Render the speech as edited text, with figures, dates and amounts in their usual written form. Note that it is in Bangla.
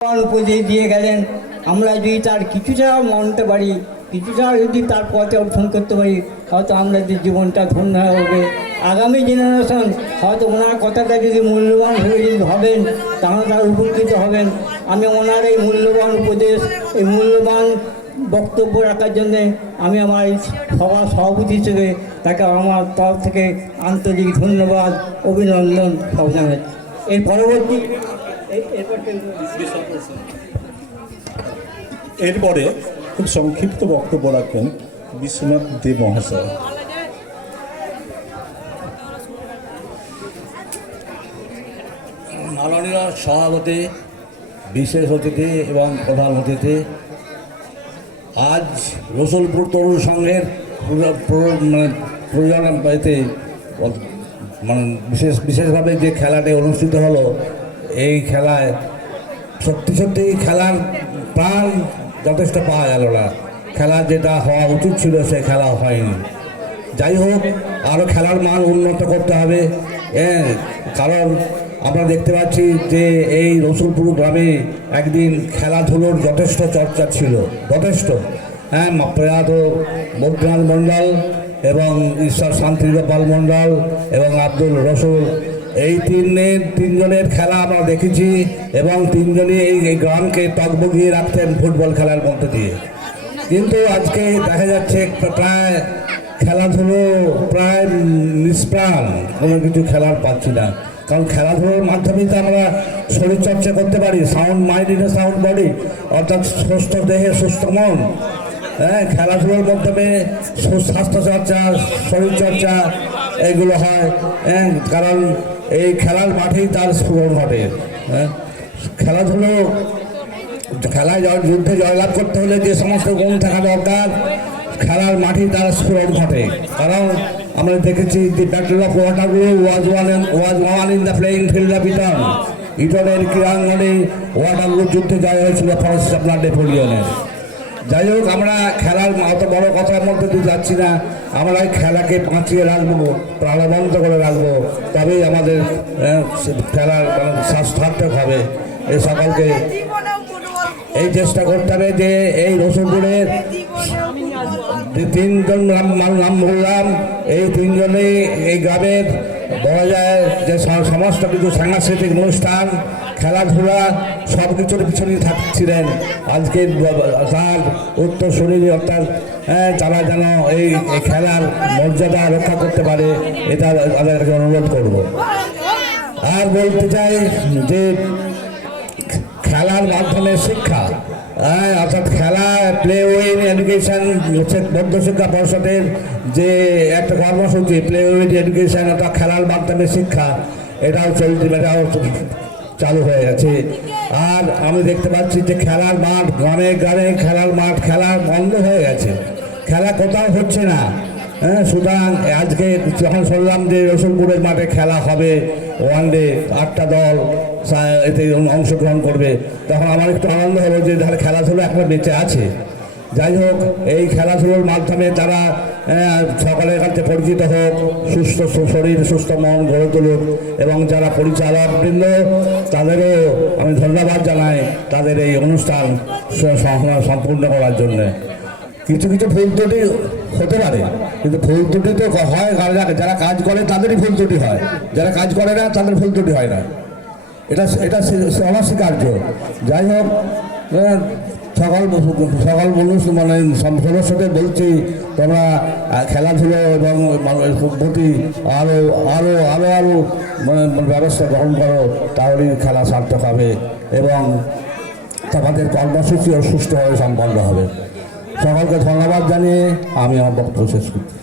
উপদেশ দিয়ে গেলেন। আমরা যদি তার কিছুটা মানতে পারি, কিছুটা যদি তার পথে অর্জন করতে পারি, হয়তো আমাদের জীবনটা ধন্য হয়ে হবে। আগামী জেনারেশন হয়তো ওনার কথাটা যদি মূল্যবান হয়ে যদি ভাবেন, তাহলে তার উপকৃত হবেন। আমি ওনার এই মূল্যবান উপদেশ, এই মূল্যবান বক্তব্য রাখার জন্যে আমি আমার এই সভা সভাপতি হিসেবে তাকে আমার তরফ থেকে আন্তরিক ধন্যবাদ, অভিনন্দন সব জানাচ্ছি। এর পরবর্তী এরপরে খুব সংক্ষিপ্ত বক্তব্য রাখবেন বিশ্বনাথ দেব মহাশয়। মাননীয় সভাপতি, বিশেষ অতিথি এবং প্রধান অতিথি, আজ রসুলপুর তরুণ সংঘের প্রয়োজনীয়তে মানে বিশেষভাবে যে খেলাটি অনুষ্ঠিত হলো, এই খেলায় সত্যি খেলার প্রাণ যথেষ্ট পাওয়া গেল না। খেলা যেটা হওয়া উচিত ছিল সে খেলা হয়নি। যাই হোক, আরও খেলার মান উন্নত করতে হবে। কারণ আমরা দেখতে পাচ্ছি যে এই রসুলপুর গ্রামে একদিন খেলাধুলোর যথেষ্ট চর্চা ছিল, যথেষ্ট। প্রয়াত বৈদ্যনাথ মণ্ডল এবং ঈশ্বর শান্তিগোপাল মণ্ডল এবং আব্দুল রসুল, এই তিনজনের খেলা আমরা দেখেছি এবং তিনজনই এই গ্রামকে টগবগিয়ে রাখতেন ফুটবল খেলার মধ্যে দিয়ে। কিন্তু আজকে দেখা যাচ্ছে প্রায় খেলাধুলো প্রায় নিষ্প্রাণ, কোনো কিছু খেলার পাচ্ছি না। কারণ খেলাধুলোর মাধ্যমেই তো আমরা শরীরচর্চা করতে পারি, sound mind in a sound body, অর্থাৎ সুস্থ দেহে সুস্থ মন। খেলাধুলোর মাধ্যমে স্বাস্থ্যচর্চা, শরীরচর্চা এগুলো হয়। কারণ এই খেলার মাঠেই তার স্ফুরণ ঘটে। খেলায় যুদ্ধে জয়লাভ করতে হলে যে সমস্ত গুণ থাকা দরকার, খেলার মাঠেই তার স্ফুরণ ঘটে। কারণ আমরা দেখেছি the battle of Waterloo was won in the playing field of Eton. ইটনের ক্রীড়াঙ্গনে ওয়াটারলু যুদ্ধে জয় হয়েছিল ফরেস্ট আপনার নেপোলিয়নের। যাই হোক, আমরা খেলার অত বড় কথার মধ্যে দিয়ে যাচ্ছি না। আমরা এই খেলাকে বাঁচিয়ে রাখবো, প্রাণবন্ত করে রাখবো, তবেই আমাদের খেলার সার্থক হবে। এই সকলকে এই চেষ্টা করতে হবে যে এই রসুলপুরের তিনজন নাম বললাম, এই তিনজনেই এই গ্রামের বলা যায় যে সমস্ত কিছু সাংস্কৃতিক অনুষ্ঠান, খেলাধুলা সব কিছুর পিছনে থাকছিলেন। আজকে তার উত্তরসূরি অর্থাৎ তারা যেন এই খেলার মর্যাদা রক্ষা করতে পারে, এটা তাদের কাছে অনুরোধ করব। আর বলতে চাই যে খেলার মাধ্যমে শিক্ষা, অর্থাৎ খেলা প্লে উইন এডুকেশন হচ্ছে মধ্যশিক্ষা পর্ষদের যে একটা কর্মসূচি, প্লে উইন এডুকেশন অর্থাৎ খেলার মাধ্যমে শিক্ষা, এটাও চালু হয়ে গেছে। আর আমি দেখতে পাচ্ছি যে খেলার মাঠ গ্রামে গ্রামে খেলার মাঠ, খেলা বন্ধ হয়ে গেছে, খেলা কোথাও হচ্ছে না। সুতরাং আজকে যখন শুনলাম যে রসুলপুরের মাঠে খেলা হবে, ওয়ানডে 8টা দল এতে অংশগ্রহণ করবে, তখন আমার একটু আনন্দ হলো যে তাহলে খেলাধুলো একটা বেঁচে আছে। যাই হোক, এই খেলাধুলোর মাধ্যমে তারা সকলের কাছে পরিচিত হোক, সুস্থ শরীর সুস্থ মন গড়ে তুলুক, এবং যারা পরিচালকবৃন্দ তাদেরও আমি ধন্যবাদ জানাই তাদের এই অনুষ্ঠান সম্পূর্ণ করার জন্যে। কিছু ভুল ত্রুটি হতে পারে, কিন্তু ভুল ত্রুটি তো হয় যারা কাজ করে তাদেরই ভুল ত্রুটি হয়, যারা কাজ করে না তাদের ভুল ত্রুটি হয় না। এটা অনস্বীকার্য। যাই হোক, সকল মানুষ মানে সদস্যদের বলছি, তোমরা খেলাধুলো এবং প্রতি আরও ব্যবস্থা গ্রহণ করো, তাহলেই খেলা সার্থক হবে এবং তোমাদের কর্মসূচিও সুষ্ঠুভাবে সম্পন্ন হবে। সকলকে ধন্যবাদ জানিয়ে আমি আমার বক্তব্য শেষ করছি।